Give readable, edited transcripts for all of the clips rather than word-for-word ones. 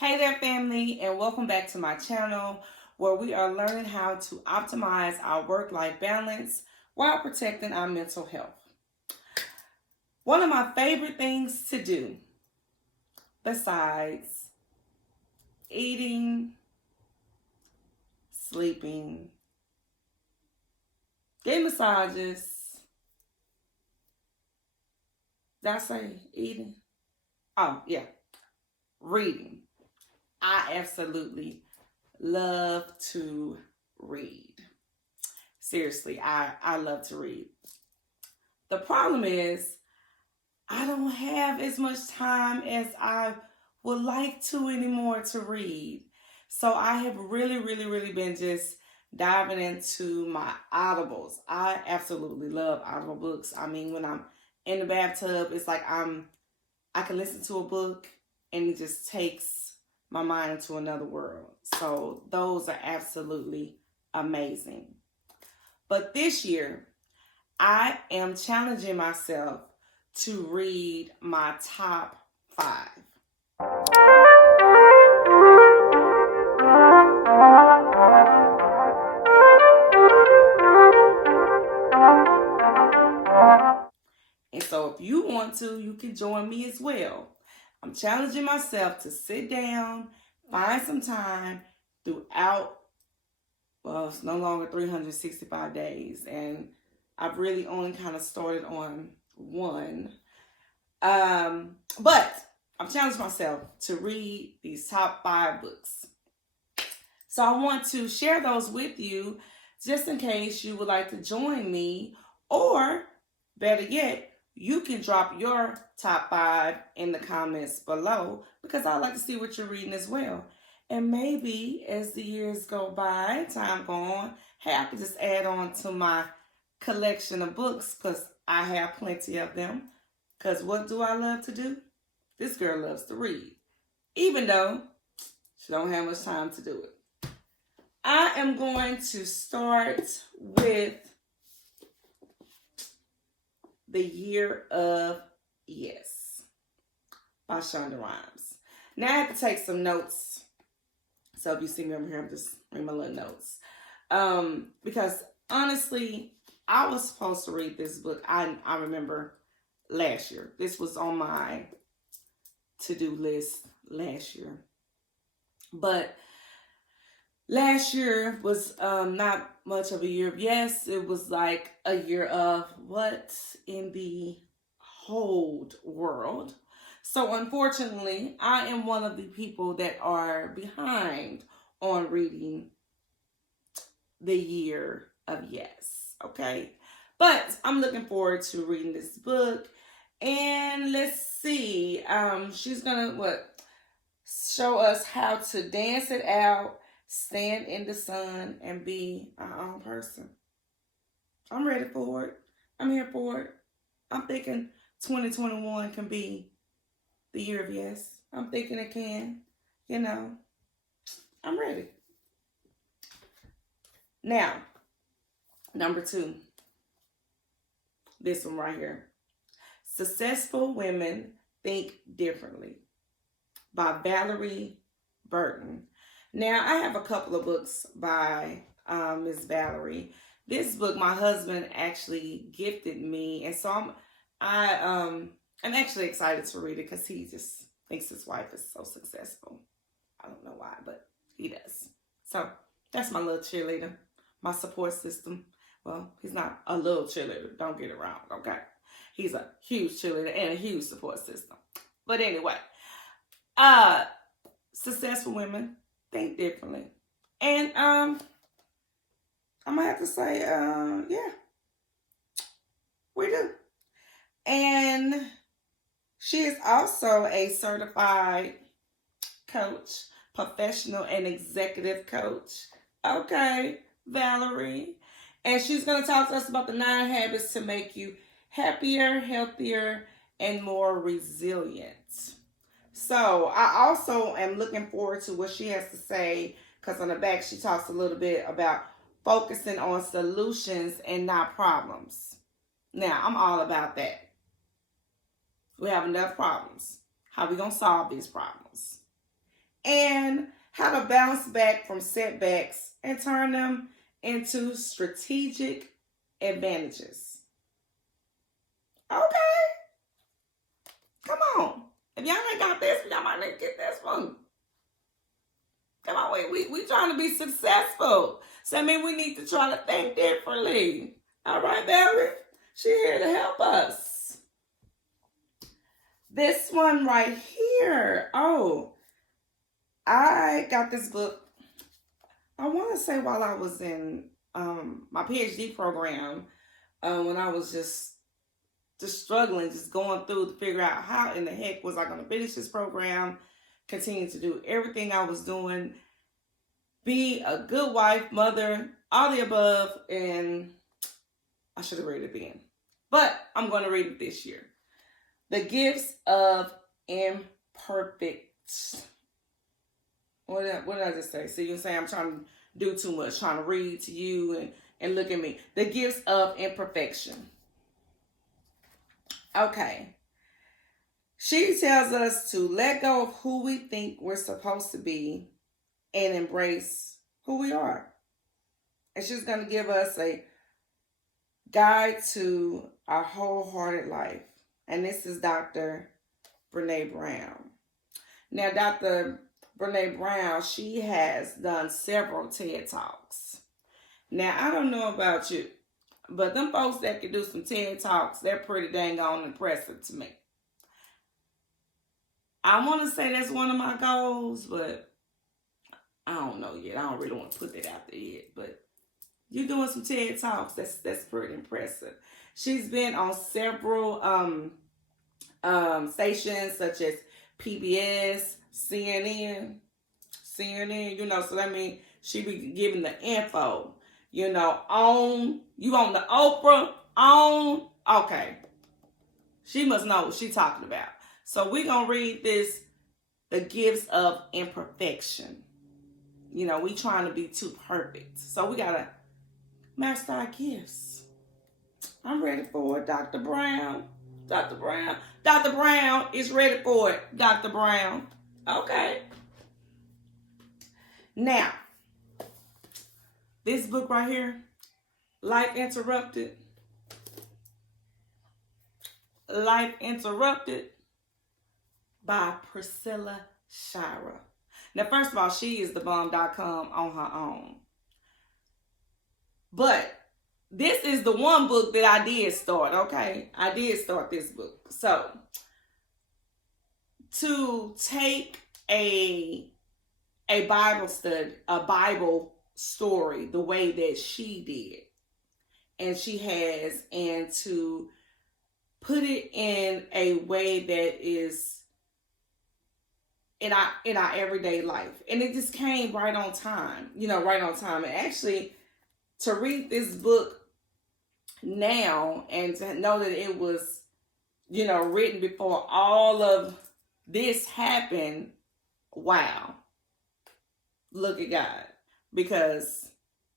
Hey there, family, and welcome back to my channel where we are learning how to optimize our work-life balance while protecting our mental health. One of my favorite things to do, besides eating, sleeping, getting massages, did I say eating? Oh, yeah, reading. I absolutely love to read. Seriously, I love to read. The problem is I don't have as much time as I would like to anymore to read. So I have really been just diving into my audibles. I absolutely love audible books. I mean, when I'm in the bathtub, it's like I can listen to a book and it just takes my mind into another world. So those are absolutely amazing. But this year, I am challenging myself to read my top 5. And so if you want to, you can join me as well. I'm challenging myself to sit down, find some time throughout, well, it's no longer 365 days. And I've really only kind of started on one. But I've challenged myself to read these top 5 books. So I want to share those with you just in case you would like to join me, or better yet, you can drop your top 5 in the comments below because I'd like to see what you're reading as well. And maybe as the years go by, time go on, hey, I could just add on to my collection of books because I have plenty of them. Because what do I love to do? This girl loves to read, even though she don't have much time to do it. I am going to start with The Year of Yes by Shonda Rhimes. Now I have to take some notes. So if you see me over here, I'm just reading my little notes. Because honestly, I was supposed to read this book. I remember last year. This was on my to-do list last year. But last year was not much of a year of yes. It was like a year of what in the whole world. So unfortunately, I am one of the people that are behind on reading The Year of Yes. Okay. But I'm looking forward to reading this book. And let's see. She's gonna show us how to dance it out, stand in the sun, and be our own person. I'm ready for it. I'm here for it. I'm thinking 2021 can be the year of yes. I'm thinking it can. I'm ready. Now, number 2. This one right here. Successful Women Think Differently by Valerie Burton. Now, I have a couple of books by Miss Valerie. This book, my husband actually gifted me, and so I'm actually excited to read it because he just thinks his wife is so successful. I don't know why, but he does. So that's my little cheerleader, my support system. Well, he's not a little cheerleader. Don't get it wrong, okay? He's a huge cheerleader and a huge support system. But anyway, successful women think differently. And I'm gonna have to say, yeah, we do. And she is also a certified coach, professional and executive coach. Okay, Valerie. And she's going to talk to us about the 9 habits to make you happier, healthier, and more resilient. So I also am looking forward to what she has to say, because on the back she talks a little bit about focusing on solutions and not problems. Now, I'm all about that. We have enough problems. How are we going to solve these problems? and how to bounce back from setbacks and turn them into strategic advantages. Okay, come on. If y'all ain't got this, y'all might not get this one. Come on, we trying to be successful. So I mean, we need to try to think differently. All right, Barry? She here to help us. This one right here. Oh, I got this book, I want to say while I was in my PhD program, when I was just struggling, just going through to figure out how in the heck was I going to finish this program, continue to do everything I was doing, be a good wife, mother, all the above, and I should have read it then. But I'm going to read it this year. The Gifts of Imperfection. What did I just say? See, you say I'm trying to do too much, trying to read to you and look at me. The Gifts of Imperfection. Okay. She tells us to let go of who we think we're supposed to be and embrace who we are. And she's going to give us a guide to our wholehearted life. And this is Dr. Brene Brown. Now, Dr. Brene Brown, she has done several TED Talks. Now, I don't know about you, but them folks that can do some TED Talks, they're pretty dang on impressive to me. I want to say that's one of my goals, but I don't know yet. I don't really want to put that out there yet, but you're doing some TED Talks. That's pretty impressive. She's been on several stations such as PBS, CNN, so that means she be giving the info, on, you on the Oprah, okay. She must know what she's talking about. So we're going to read this, The Gifts of Imperfection. We trying to be too perfect. So we got to master our gifts. I'm ready for it, Dr. Brown. Dr. Brown is ready for it, Dr. Brown. Okay. Now, this book right here, Life Interrupted by Priscilla Shirer. Now, first of all, she is thebomb.com on her own. But this is the one book that I did start, okay? I did start this book. So, to take a Bible study, a Bible story, the way that she did, and she has, and to put it in a way that is in our everyday life. And it just came right on time, right on time. And actually, to read this book now and to know that it was, written before all of this happened, wow. Look at God. Because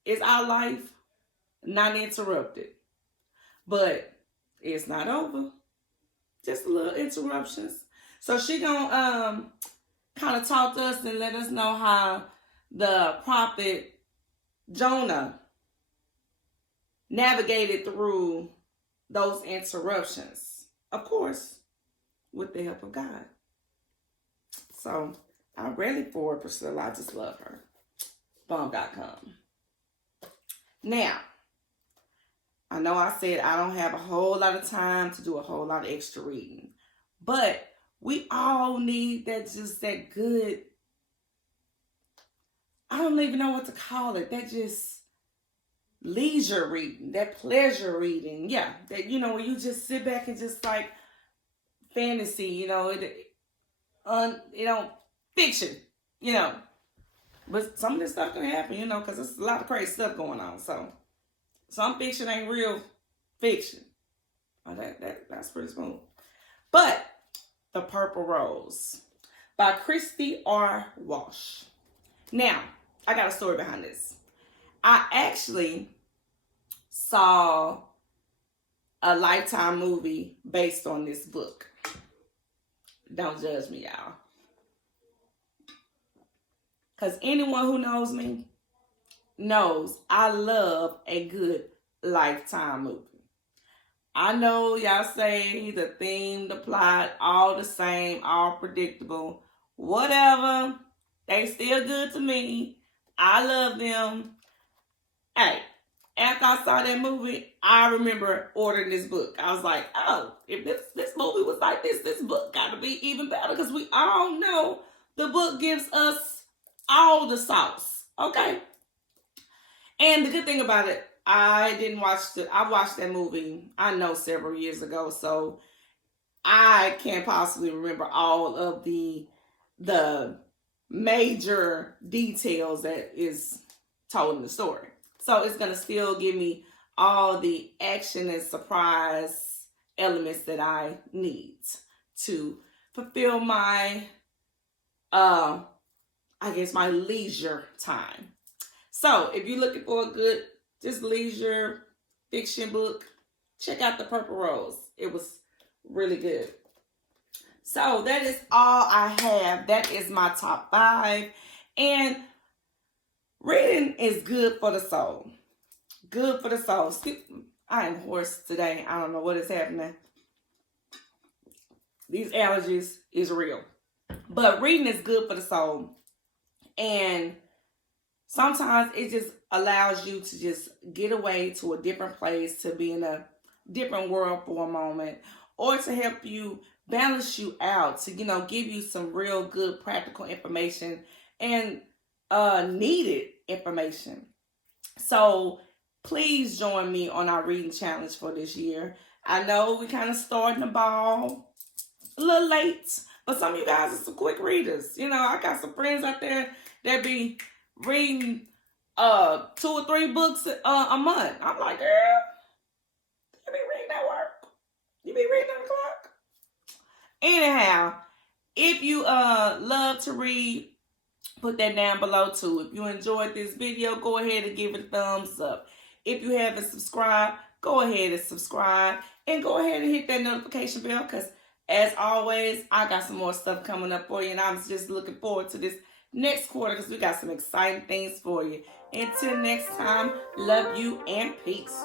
it's our life not interrupted. But it's not over. Just a little interruptions. So she gonna kind of talk to us and let us know how the prophet Jonah navigated through those interruptions. Of course, with the help of God. So I'm ready for it, Priscilla. I just love her. Bomb.com. Now, I know I said I don't have a whole lot of time to do a whole lot of extra reading. But we all need that good, I don't even know what to call it. That just leisure reading, that pleasure reading. Yeah, that, where you just sit back and just like fantasy, fiction, But some of this stuff can happen, because there's a lot of crazy stuff going on. So some fiction ain't real fiction. Oh, that's pretty smooth. But The Purple Rose by Christy R. Walsh. Now, I got a story behind this. I actually saw a Lifetime movie based on this book. Don't judge me, y'all. Because anyone who knows me knows I love a good Lifetime movie. I know y'all say the theme, the plot, all the same, all predictable. Whatever. They still good to me. I love them. Hey, after I saw that movie, I remember ordering this book. I was like, oh, if this movie was like this book got to be even better, because we all know the book gives us all the sauce. Okay? And the good thing about it, I watched that movie, I know, several years ago, so I can't possibly remember all of the major details that is told in the story. So it's gonna still give me all the action and surprise elements that I need to fulfill my my leisure time. So if you're looking for a good just leisure fiction book, check out The Purple Rose. It was really good. So that is all I have. That is my top 5. And reading is good for the soul. Good for the soul. I am hoarse today. I don't know what is happening. These allergies is real. But reading is good for the soul. And sometimes it just allows you to just get away to a different place, to be in a different world for a moment, or to help you balance you out, to give you some real good practical information and needed information. So please join me on our reading challenge for this year. I know we kind of starting the ball a little late, but some of you guys are some quick readers. I got some friends out there that be reading 2 or 3 books a month. I'm like, girl, you be reading at work. You be reading on the clock. Anyhow, if you love to read, put that down below too. If you enjoyed this video, go ahead and give it a thumbs up. If you haven't subscribed, go ahead and subscribe. And go ahead and hit that notification bell, because as always, I got some more stuff coming up for you. And I'm just looking forward to this next quarter, because we got some exciting things for you. Until next time, love you and peace.